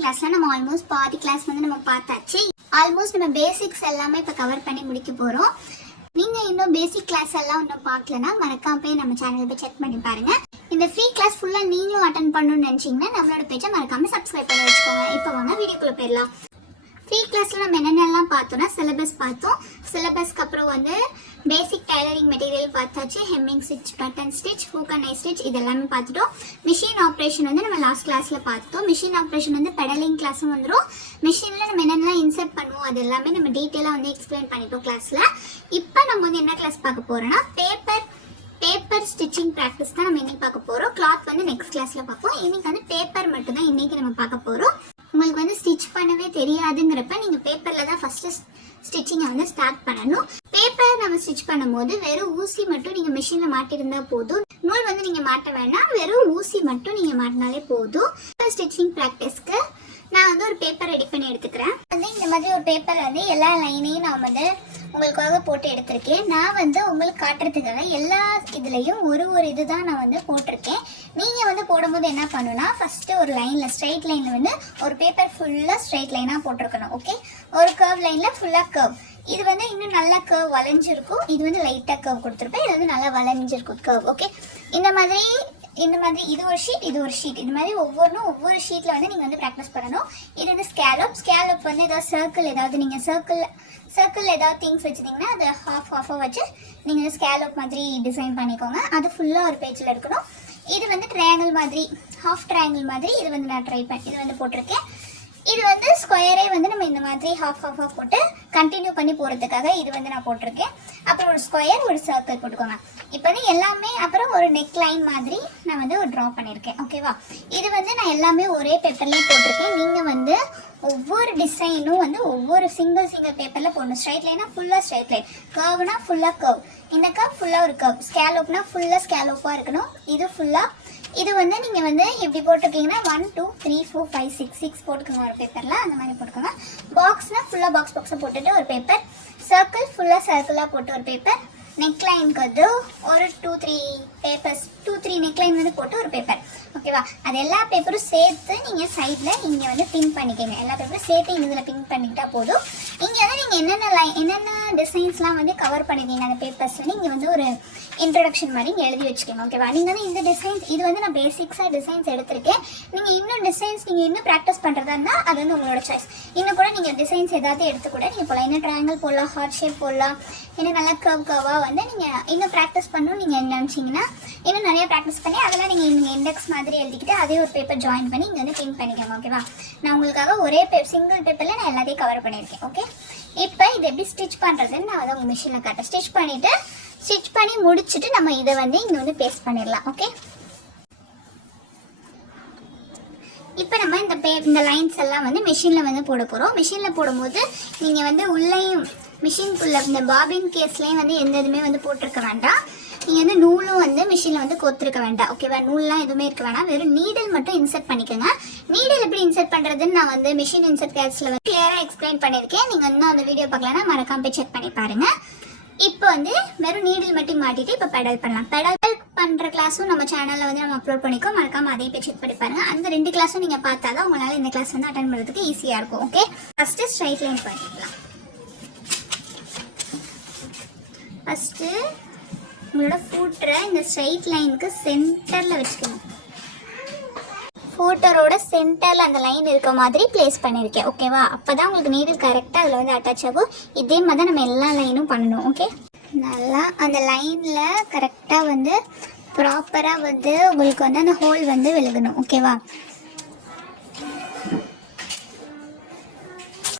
கிளாஸ்ல நம்ம ஆல்மோஸ்ட் பாதி கிளாஸ் வந்து நம்ம பார்த்தாச்சு. ஆல்மோஸ்ட் நம்ம பேசிக்ஸ் எல்லாமே இப்போ கவர் பண்ணி முடிக்க போகிறோம். நீங்கள் இன்னும் பேசிக் கிளாஸ் எல்லாம் இன்னும் பார்க்கலன்னா மறக்காம போய் நம்ம சேனல் போய் செக் பண்ணி பாருங்க. இந்த ஃப்ரீ கிளாஸ் ஃபுல்லாக நீங்களும் அட்டன் பண்ணணும்னு நினச்சிங்கன்னா நம்மளோட பேஜை மறக்காம சப்ஸ்கிரைப் பண்ணி வச்சுக்கோங்க. இப்போ வாங்க வீடியோக்குள்ளே போயிடலாம். ஃப்ரீ கிளாஸில் நம்ம என்னென்னலாம் பார்த்தோம்னா சிலபஸ் பார்த்தோம். சிலபஸ்க்கு அப்புறம் வந்து பேசிக் டைலரிங் மெட்டீரியல் பார்த்தாச்சு. Hemming stitch, button stitch, hook and eye stitch இது எல்லாமே பார்த்துட்டோம். மிஷின் ஆப்ரேஷன் வந்து நம்ம லாஸ்ட் கிளாஸில் பார்த்துட்டோம். மிஷின் ஆப்ரேஷன் வந்து பெடலிங் கிளாஸும் வந்துடும். மிஷினில் நம்ம என்னென்னலாம் இன்சர்ட் பண்ணுவோம் அது எல்லாமே நம்ம டீட்டெயிலாக வந்து எக்ஸ்பிளைன் பண்ணிட்டோம் கிளாஸில். இப்போ நம்ம வந்து என்ன கிளாஸ் பார்க்க போகிறோம்னா பேப்பர் ஸ்டிச்சிங் ப்ராக்டிஸ் தான் நம்ம இன்னைக்கு பார்க்க போகிறோம். கிளாத் வந்து நெக்ஸ்ட் கிளாஸில் பார்ப்போம். இன்னைக்கு வந்து பேப்பர் மட்டும் தான் இன்னைக்கு நம்ம பார்க்க போகிறோம். உங்களுக்கு வந்து ஸ்டிச் பண்ணவே தெரியாதுங்கிறப்ப நீங்கள் பேப்பரில் தான் ஃபஸ்ட்டு ஸ்டிச்சிங்கை வந்து ஸ்டார்ட் பண்ணணும். பேப்பர் நம்ம ஸ்டிச் பண்ணும்போது வெறும் ஊசி மட்டும் நீங்கள் மிஷினில் மாட்டிருந்தா போதும். நூல் வந்து நீங்கள் மாட்ட வேண்டாம், வெறும் ஊசி மட்டும் நீங்கள் மாட்டினாலே போதும். ஸ்டிச்சிங் ப்ராக்டிஸ்க்கு நான் வந்து ஒரு பேப்பர் ரெடி பண்ணி எடுத்துக்கிறேன். வந்து இந்த மாதிரி ஒரு பேப்பர் வந்து எல்லா லைனையும் நான் வந்து உங்களுக்காக போட்டு எடுத்திருக்கேன். நான் வந்து உங்களுக்கு காட்டுறதுக்காக எல்லா இதுலேயும் ஒரு இதுதான் நான் வந்து போட்டிருக்கேன். நீங்கள் வந்து போடும்போது என்ன பண்ணுன்னா ஃபஸ்ட்டு ஒரு லைனில் ஸ்ட்ரைட் லைனில் வந்து ஒரு பேப்பர் ஃபுல்லாக ஸ்ட்ரைட் லைனாக போட்டிருக்கணும். ஓகே, ஒரு கர்வ் லைனில் ஃபுல்லாக கர்வ். இது வந்து இன்னும் நல்லா கர்வ் வளைஞ்சிருக்கும். இது வந்து லைட்டாக கர்வ் கொடுத்துருப்பேன். இது வந்து நல்லா வளைஞ்சிருக்கும் கர்வ். ஓகே, இந்த மாதிரி இது ஒரு ஷீட், இது ஒரு ஷீட், இது மாதிரி ஒவ்வொரு ஷீட்டில் வந்து நீங்கள் வந்து ப்ராக்டிஸ் பண்ணணும். இது வந்து ஸ்கேலப் வந்து ஏதாவது சர்க்கிள், ஏதாவது நீங்கள் சர்க்கிள் ஏதாவது திங்ஸ் வச்சுருந்தீங்கன்னா அதை ஹாஃபாக வச்சு நீங்கள் வந்து ஸ்கேலப் மாதிரி டிசைன் பண்ணிக்கோங்க. அது ஃபுல்லாக ஒரு பேஜில் இருக்கணும். இது வந்து ட்ரையாங்கிள் மாதிரி, ஹாஃப் ட்ரையாங்கிள் மாதிரி இது வந்து நான் இது வந்து போட்டிருக்கேன். இது வந்து ஸ்கொயரே வந்து நம்ம இந்த மாதிரி ஹாஃபாக போட்டு கண்டினியூ பண்ணி போகிறதுக்காக இது வந்து நான் போட்டிருக்கேன். அப்புறம் ஒரு ஸ்கொயர், ஒரு சர்க்கிள் போட்டுக்கோங்க. இப்போ வந்து எல்லாமே அப்புறம் ஒரு நெக் லைன் மாதிரி நான் வந்து ஒரு ட்ரா பண்ணியிருக்கேன். ஓகேவா, இது வந்து நான் எல்லாமே ஒரே பேப்பர்லேயே போட்டிருக்கேன். நீங்கள் வந்து ஒவ்வொரு டிசைனும் வந்து ஒவ்வொரு சிங்கிள் பேப்பரில் போடணும். ஸ்ட்ரைட் லைனா ஃபுல்லாக ஸ்ட்ரைட் லைன், கர்வ்னா ஃபுல்லாக கர்வ், இந்த கர்வ் ஃபுல்லாக ஒரு கர்வ், ஸ்கேலோப்னா ஃபுல்லாக ஸ்கேலோப்பாக இருக்கணும். இது ஃபுல்லாக இது வந்து நீங்கள் வந்து இப்படி போட்டிருக்கீங்கன்னா 1 2 3 4 5 6 போட்டுக்கோங்க ஒரு பேப்பரில். அந்த மாதிரி போட்டுக்கோங்க. பாக்ஸ்னால் ஃபுல்லாக பாக்ஸை போட்டுட்டு ஒரு பேப்பர், சர்க்கிள் ஃபுல்லாக சர்க்கிளாக போட்டு ஒரு பேப்பர், நெக்லைனுக்கு வந்து ஒரு 2 3 நெக்லைன் வந்து போட்டு ஒரு பேப்பர். ஓகேவா, அது எல்லா பேப்பரும் சேர்த்து நீங்கள் சைடில் இங்கே வந்து பின் பண்ணிக்கோங்க. எல்லா பேப்பரும் சேர்த்து இதில் பின் பண்ணிக்கிட்டால் போதும். இங்கே வந்து நீங்கள் என்னென்ன டிசைன்ஸ்லாம் வந்து கவர் பண்ணிருக்கீங்க அந்த பேப்பர்ஸில் நீங்கள் வந்து ஒரு இன்ட்ரடக்ஷன் மாதிரி இங்கே எழுதி வச்சுக்கோங்க. ஓகேவா, நீங்கள் வந்து இந்த டிசைன்ஸ் இது வந்து நான் பேசிக்ஸாக டிசைன்ஸ் எடுத்திருக்கேன். நீங்கள் இன்னும் டிசைன்ஸ் நீங்கள் இன்னும் ப்ராக்டிஸ் பண்ணுறதா இருந்தால் அது வந்து உங்களோட சாய்ஸ். இன்னும் கூட நீங்கள் டிசைன்ஸ் ஏதாவது எடுத்து கூட நீங்கள் போகலாம். இன்னும் ட்ரையாங்கிள் போடலாம், ஹார்ட் ஷேப் போடலாம். இன்னும் நல்லா கர்வாக வந்து நீங்கள் இன்னும் ப்ராக்டிஸ் பண்ணணும் நீங்கள் நினச்சிங்கன்னா இன்னும் நிறைய ப்ராக்டிஸ் பண்ணி அதெல்லாம் நீங்கள் இண்டெக்ஸ் மாதிரி எழுதிக்கிட்டு அதே ஒரு பேப்பர் ஜாயின் பண்ணி இங்கே வந்து பின் பண்ணிக்கோங்க. ஓகேவா, நான் உங்களுக்காக ஒரே சிங்கிள் பேப்பரில் நான் எல்லாத்தையும் கவர் பண்ணியிருக்கேன். ஓகே, இப்போ இது எப்படி ஸ்டிச் பண்ணுறதுன்னு நான் வந்து உங்கள் மிஷினில் காட்டேன். ஸ்டிச் பண்ணி முடிச்சுட்டு நம்ம இதை வந்து இங்கே வந்து பேஸ்ட் பண்ணிடலாம். ஓகே, இப்போ நம்ம இந்த லைன்ஸ் எல்லாம் வந்து மிஷினில் வந்து போட போகிறோம். மிஷினில் போடும்போது நீங்கள் வந்து உள்ளேயும் மிஷின்குள்ளே இந்த பாபின் கேஸ்லேயும் வந்து எந்த இதுவுமே வந்து போட்டிருக்க வேண்டாம். நீங்கள் வந்து நூலும் வந்து மிஷினில் வந்து கோத்துருக்க வேண்டாம். ஓகேவா, நூல்லாம் எதுவுமே இருக்க வேண்டாம். வெறும் நீடில் மட்டும் இன்சர்ட் பண்ணிக்கோங்க. நீடில் எப்படி இன்சர்ட் பண்ணுறதுன்னு நான் வந்து மிஷின் இன்சர்ட் கிளாஸில் வந்து கிளியராக எக்ஸ்பிளைன் பண்ணியிருக்கேன். நீங்கள் வந்து அந்த வீடியோ பார்க்கலன்னா மறக்காம போய் செக் பண்ணி பாருங்கள். இப்போ வந்து வெறும் நீடில் மட்டும் மாட்டிட்டு இப்போ பெடல் பண்ணலாம். பெடல் பண்ணுற கிளாஸும் நம்ம சேனலில் வந்து நம்ம அப்லோட் பண்ணிக்கோம். மறக்காம அதையும் போய் செக் பண்ணி பாருங்கள். அந்த 2 கிளாஸும் நீங்கள் பார்த்தா தான் உங்களால் இந்த கிளாஸ் வந்து அட்டன் பண்ணுறதுக்கு ஈஸியாக இருக்கும். ஓகே, ஃபஸ்ட்டு ஸ்ட்ரைட் லைன் பண்ணிக்கலாம். ஃபஸ்ட்டு உங்களோட ஃபூட்டரை இந்த ஸ்ட்ரைட் லைனுக்கு சென்டரில் வச்சுக்கணும். ஃபூட்டரோட சென்டரில் அந்த லைன் இருக்க மாதிரி பிளேஸ் பண்ணியிருக்கேன். ஓகேவா, அப்போ தான் உங்களுக்கு நீடில் கரெக்டாக அதில் வந்து அட்டாச் ஆகும். இதே மாதிரி தான் நம்ம எல்லா லைனும் பண்ணணும். ஓகே, நல்லா அந்த லைனில் கரெக்டாக வந்து ப்ராப்பராக வந்து உங்களுக்கு வந்து அந்த ஹோல் வந்து விழுகணும். ஓகேவா,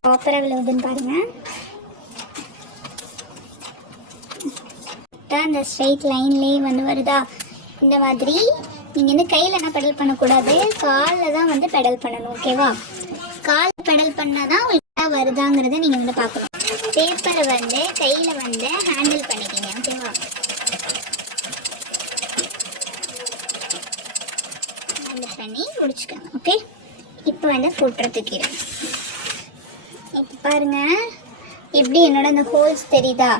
ப்ராப்பராக விழுகுதுன்னு பாருங்கள். அந்த ஸ்ட்ரைட் லைன்லேயே வந்து வருதா இந்த மாதிரி. நீங்கள் வந்து கையில் என்ன பெடல் பண்ணக்கூடாது, காலில் தான் வந்து பெடல் பண்ணணும். ஓகேவா, கால் பெடல் பண்ணால் தான் உங்களுக்கு வருதாங்கிறத நீங்கள் வந்து பார்க்கணும். பேப்பரை வந்து கையில் வந்து ஹேண்டில் பண்ணிக்கிங்க. ஓகேவா, ஹேண்டில் பண்ணி முடிச்சுக்கோங்க. ஓகே, இப்போ வந்து ஃபுட்டரை தூக்கிடுங்க. இப்போ பாருங்கள் எப்படி என்னோட அந்த ஹோல்ஸ் தெரியுதா.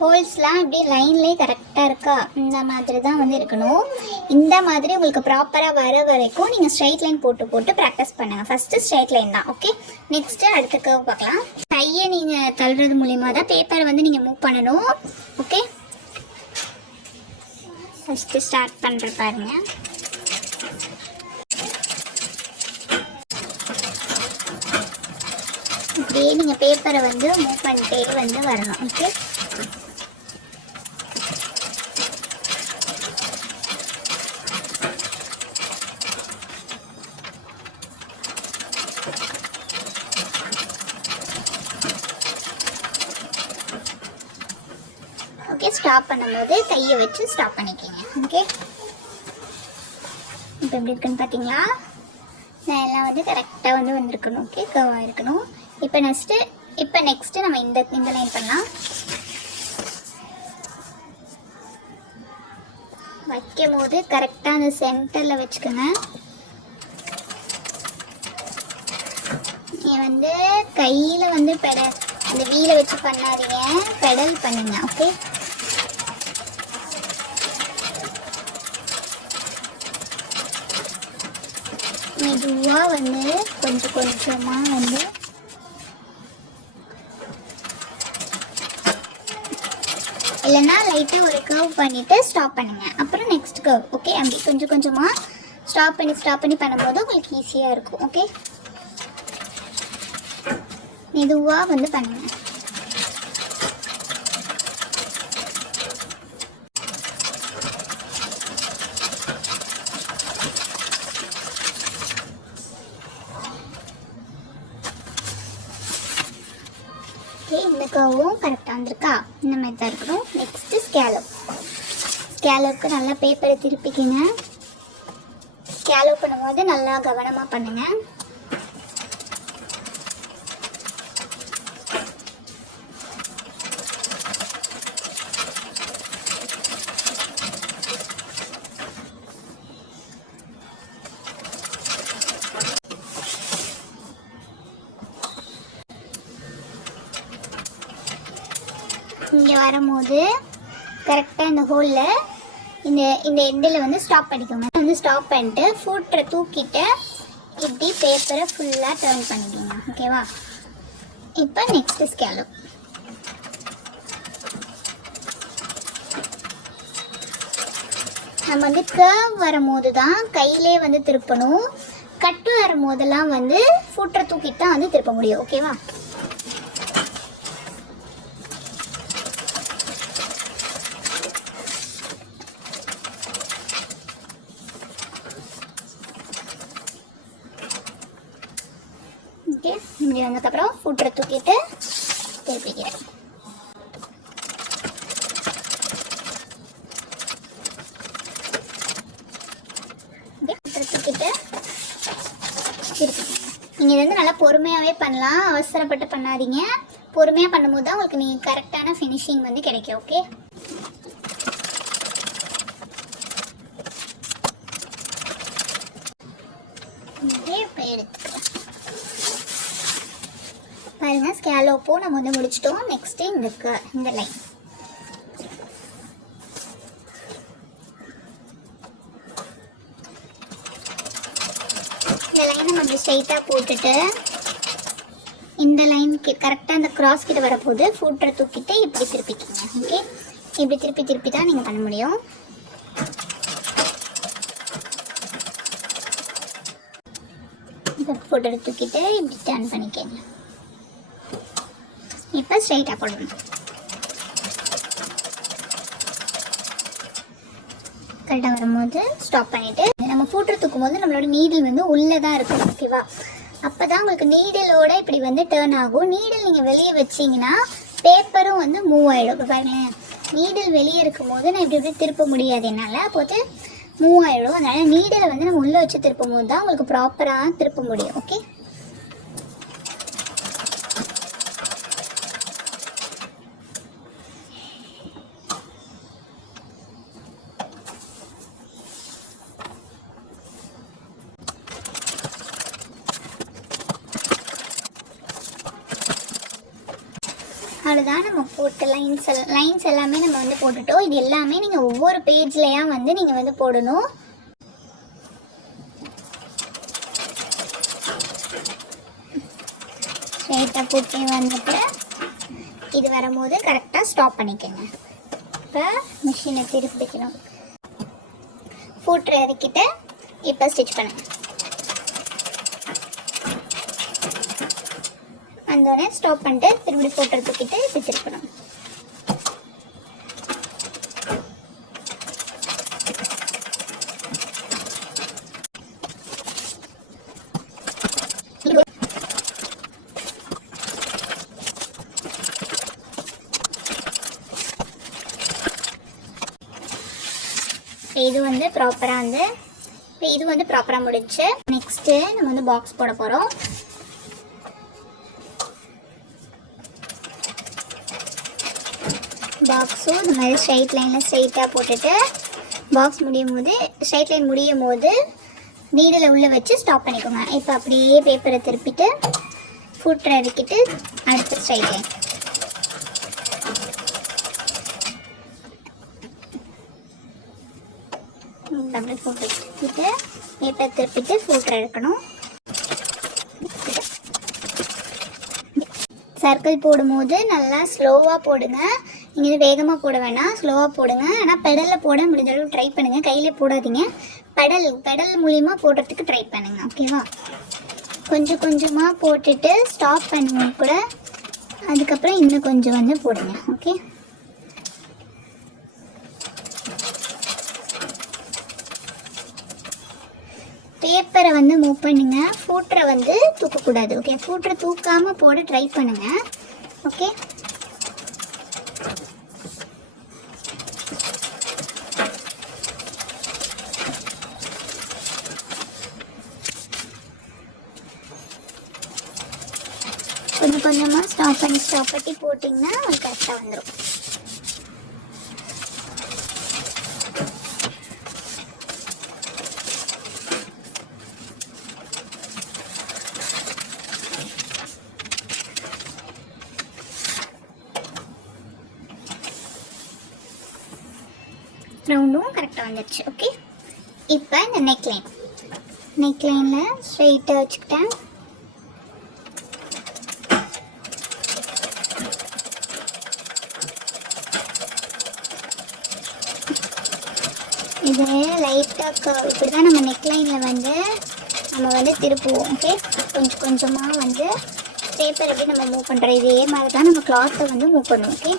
ஹோல்ஸ்லாம் இப்படி லைன்லேயே கரெக்டாக இருக்கா, இந்த மாதிரி தான் வந்து இருக்கணும். இந்த மாதிரி உங்களுக்கு ப்ராப்பராக வர வரைக்கும் நீங்கள் ஸ்ட்ரைட் லைன் போட்டு போட்டு ப்ராக்டிஸ் பண்ணுங்கள். ஃபஸ்ட்டு ஸ்ட்ரைட் லைன் தான். ஓகே, நெக்ஸ்ட்டு அடுத்த கர்வ் பார்க்கலாம். கையை நீங்கள் தள்ளுறது மூலிமா தான் பேப்பரை வந்து நீங்கள் மூவ் பண்ணணும். ஓகே, ஃபஸ்ட்டு ஸ்டார்ட் பண்ணுற பாருங்க. இப்படியே நீங்கள் பேப்பரை வந்து மூவ் பண்ணிட்டே வந்து வரணும். ஓகே, ஓகே, ஸ்டாப் பண்ணும்போது கையை வச்சு ஸ்டாப் பண்ணிக்கோங்க. ஓகே, இப்போ எப்படி இருக்குன்னு பார்த்தீங்களா? நான் எல்லாம் வந்து கரெக்டாக வந்து வந்திருக்கணும். ஓகே, கர்வாக இருக்கணும். இப்போ நெக்ஸ்ட்டு நம்ம இந்த லைன் பண்ணலாம். வைக்கும் போது கரெக்டாக அந்த சென்டரில் வச்சுக்கோங்க. நீங்கள் வந்து கையில் வந்து அந்த வீலை வச்சு பண்ணாதீங்க, பெடல் பண்ணுங்க. ஓகே, மெதுவாக வந்து கொஞ்சம் கொஞ்சமாக வந்து இல்லைன்னா லைட்டாக ஒரு கர்வ் பண்ணிவிட்டு ஸ்டாப் பண்ணுங்கள். அப்புறம் நெக்ஸ்ட் கர்வ். ஓகே, அப்படி கொஞ்சம் கொஞ்சமாக ஸ்டாப் பண்ணி பண்ணும்போது உங்களுக்கு ஈஸியாக இருக்கும். ஓகே, மெதுவாக வந்து பண்ணுங்கள். ஓகே, இந்த கர்வும் கரெக்டாக வந்திருக்கா? இந்த மாதிரி தான் இருக்கணும். நெக்ஸ்ட்டு ஸ்கேலோவுக்கு நல்லா பேப்பரை திருப்பிக்கிங்க. ஸ்கேலோ பண்ணும்போது நல்லா கவனமாக பண்ணுங்கள். இங்கே வரும்போது கரெக்டாக இந்த ஹோலில் இந்த எண்டில் வந்து ஸ்டாப் பண்ணிக்கோங்க. வந்து ஸ்டாப் பண்ணிட்டு ஃபுட்டரை தூக்கிட்டு இப்படி பேப்பரை ஃபுல்லாக டர்ன் பண்ணிக்கோங்க. ஓகேவா? இப்போ நெக்ஸ்ட்டு ஸ்கேலோ. நம்ம வந்து கர்வ் வரும்போது தான் கையிலே வந்து திருப்பணும். கட்டு வரும்போதெல்லாம் வந்து ஃபுட்டரை தூக்கிட்டு தான் வந்து திருப்ப முடியும். ஓகேவா? ஓகே, இப்படி வந்ததுக்கப்புறம் ஃபுட்டரை தூக்கிட்டு திருப்பிக்கிறேன். தூக்கிட்டு நீங்கள் இதை வந்து நல்லா பொறுமையாகவே பண்ணலாம், அவசரப்பட்டு பண்ணாதீங்க. பொறுமையாக பண்ணும்போது தான் உங்களுக்கு நீங்கள் கரெக்டான ஃபினிஷிங் வந்து கிடைக்கும். ஓகே, இப்போ எடுத்துக்கிறேன் பாருங்க. ஸ்கேலோப்போ நம்ம வந்து முடிச்சிட்டோம். நெக்ஸ்ட்டு இந்த லைன். இந்த லைனை நம்ம ஸ்ட்ரைட்டாக போட்டுட்டு இந்த லைனுக்கு கரெக்டாக அந்த கிராஸ் கிட்ட வரப்போது ஃபுட்டரை தூக்கிட்டு இப்படி திருப்பிக்கிங்க. ஓகே, இப்படி திருப்பி தான் நீங்கள் பண்ண முடியும். இப்போ ஃபுட்டரை தூக்கிட்டு இப்படி டர்ன் பண்ணிக்கங்க. இப்போ ஸ்ட்ரைட்டாக போடணும். கரெக்டாக வரும்போது ஸ்டாப் பண்ணிவிட்டு நம்ம ஃபுட்டரை தூக்கும் போது நம்மளோட நீடில் வந்து உள்ளே தான் இருக்கும். ஓகேவா? அப்போ தான் உங்களுக்கு நீடிலோட இப்படி வந்து டேர்ன் ஆகும். நீடில் நீங்கள் வெளியே வச்சிங்கன்னா பேப்பரும் வந்து மூவ் ஆகிடும். இப்போ பாருங்களேன், நீடில் வெளியே இருக்கும் போது நான் இப்படி திருப்ப முடியாது என்னால். அப்போது மூவ் ஆகிடும். அதனால் நீடில் வந்து நம்ம உள்ளே வச்சு திருப்பும் போது தான் உங்களுக்கு ப்ராப்பராக திருப்ப முடியும். ஓகே, அவ்வளோதான். நம்ம போட்டு லைன்ஸ் எல்லாமே நம்ம வந்து போட்டுட்டோம். இது எல்லாமே நீங்கள் ஒவ்வொரு பேஜ்லையாக வந்து நீங்கள் வந்து போடணும். ஸ்ட்ரைட்டாக போட்டு வந்துட்டு இது வரும்போது கரெக்டாக ஸ்டாப் பண்ணிக்கோங்க. இப்போ மிஷினை திருப்பிக்கணும். ஃபூட்ரு இறக்கிட்டு இப்போ ஸ்டிச் பண்ணுங்க. வந்தோடனே ஸ்டாப் பண்ணிட்டு திரும்பி ஃபோட்டோ தூக்கிட்டு இப்படி திருப்பணும். இது வந்து ப்ராப்பராக முடிச்சு நெக்ஸ்ட்டு நம்ம வந்து பாக்ஸ் போட போகிறோம். பாக்ஸும் இந்த மாதிரி ஸ்ட்ரைட் லைனில் ஸ்ட்ரைட்டாக போட்டுட்டு பாக்ஸ் ஸ்ட்ரைட் லைன் முடியும் போது நீடில் உள்ளே வச்சு ஸ்டாப் பண்ணிக்கோங்க. இப்போ அப்படியே பேப்பரை திருப்பிட்டு ஃபுட்ரை இறக்கிட்டு அடுத்து ஸ்ட்ரைட் லைன். அப்படியே ஃபுட்ரை திருப்பிட்டு பேப்பரை திருப்பிட்டு ஃபுட்ரை எடுக்கணும். சர்க்கிள் போடும்போது நல்லா ஸ்லோவாக போடுங்க. நீங்கள் வேகமாக போட வேணாம், ஸ்லோவாக போடுங்க. ஆனால் பெடலில் போட முடிஞ்ச அளவு ட்ரை பண்ணுங்கள். கையில் போடாதீங்க. பெடல் மூலிமா போடுறதுக்கு ட்ரை பண்ணுங்கள். ஓகேவா? கொஞ்சம் கொஞ்சமாக போட்டுட்டு ஸ்டாப் பண்ணுங்க கூட. அதுக்கப்புறம் இன்னும் கொஞ்சம் வந்து போடுங்க. ஓகே, பேப்பரை வந்து மூவ் பண்ணுங்க. ஃபூட்டரை வந்து தூக்கக்கூடாது. ஓகே, ஃபூட்டரை தூக்காமல் போட ட்ரை பண்ணுங்க. ஓகே, கொஞ்சம் கொஞ்சமாக ஸ்டாப் பண்ணி போட்டிங்கன்னா கரெக்டாக வந்துடும். ரவுண்டும் கரெக்டாக வந்துடுச்சு. ஓகே, இப்போ இந்த நெக் லைனில் ஸ்ட்ரெயிட்டாக வச்சுக்கிட்டேன். இது லைட்டாக இப்படி தான் நம்ம நெக் லைனில் வந்து நம்ம வந்து திருப்புவோம். ஓகே, கொஞ்சம் கொஞ்சமாக வந்து பேப்பர் எப்படி நம்ம மூவ் பண்ணுறோம் இதே மாதிரி தான் நம்ம கிளாத்தை வந்து மூவ் பண்ணுவோம். ஓகே,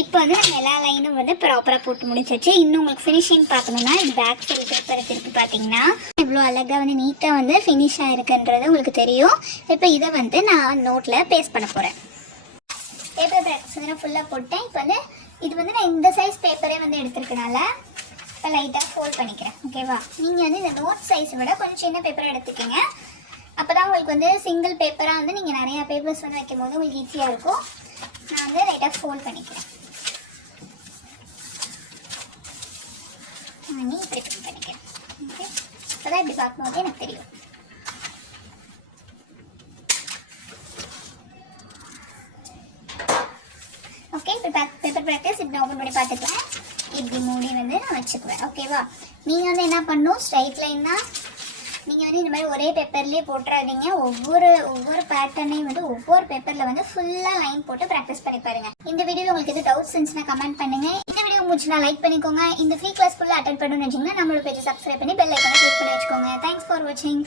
இப்போ வந்து நம்ம எல்லா லைனும் வந்து ப்ராப்பராக போட்டு முடிச்சாச்சு. இன்னும் உங்களுக்கு ஃபினிஷிங் பார்க்கணுன்னா இது பேக் சைடு பேப்பரை திருப்பி பார்த்தீங்கன்னா இவ்வளோ அழகாக வந்து நீட்டாக வந்து ஃபினிஷ் ஆகிருக்குன்றது உங்களுக்கு தெரியும். இப்போ இதை வந்து நான் நோட்டில் பேஸ்ட் பண்ண போகிறேன். பேப்பர் ப்ராக்டிஸ் வந்து நான் ஃபுல்லாக போட்டேன். இப்போ வந்து இது வந்து நான் இந்த சைஸ் பேப்பரே வந்து எடுத்துருக்கனால இப்போ லைட்டாக ஃபோல்ட் பண்ணிக்கிறேன். ஓகேவா? நீங்கள் வந்து இந்த நோட் சைஸை விட கொஞ்சம் சின்ன பேப்பரை எடுத்துக்கோங்க. அப்போ தான் உங்களுக்கு வந்து சிங்கிள் பேப்பராக வந்து நீங்கள் நிறையா பேப்பர்ஸ் வந்து வைக்கும் போது உங்களுக்கு ஈஸியாக இருக்கும். நான் வந்து லைட்டாக ஃபோல்ட் பண்ணிக்கிறேன். பண்ணி இப்படி பின் பண்ணிக்கிறேன். ஓகே, இப்போதான் இப்படி பார்க்கும்போது எனக்கு தெரியும். ஓகே, இப்போ பேப்பர் ப்ராக்டிஸ் இப்படி ஓப்பன் பண்ணி பார்த்துக்கலாம். இப்படி மூடி வந்து நான் வச்சுக்குவேன். ஓகேவா? நீங்கள் வந்து என்ன பண்ணணும், ஸ்ட்ரைட் லைன் தான். நீங்கள் வந்து இந்த மாதிரி ஒரே பேப்பர்லேயே போட்டுறாதீங்க. ஒவ்வொரு பேட்டர்னையும் வந்து ஒவ்வொரு பேப்பரில் வந்து ஃபுல்லாக லைன் போட்டு ப்ராக்டிஸ் பண்ணி பாருங்கள். இந்த வீடியோவில் உங்களுக்கு எது டவுட்ஸ் இருந்துச்சுன்னா கமெண்ட் பண்ணுங்கள். இந்த வீடியோ முடிச்சுன்னா லைக் பண்ணிக்கோங்க. இந்த ஃப்ரீ கிளாஸ் ஃபுல்லாக அட்டென்ட் பண்ணணும்னு வச்சிங்கன்னா நம்மளோட பேஜை சப்ஸ்கிரைப் பண்ணி பெல் ஐக்கானை க்ளிக் பண்ணி வச்சுக்கோங்க. தேங்க்ஸ் ஃபார் வாட்சிங்.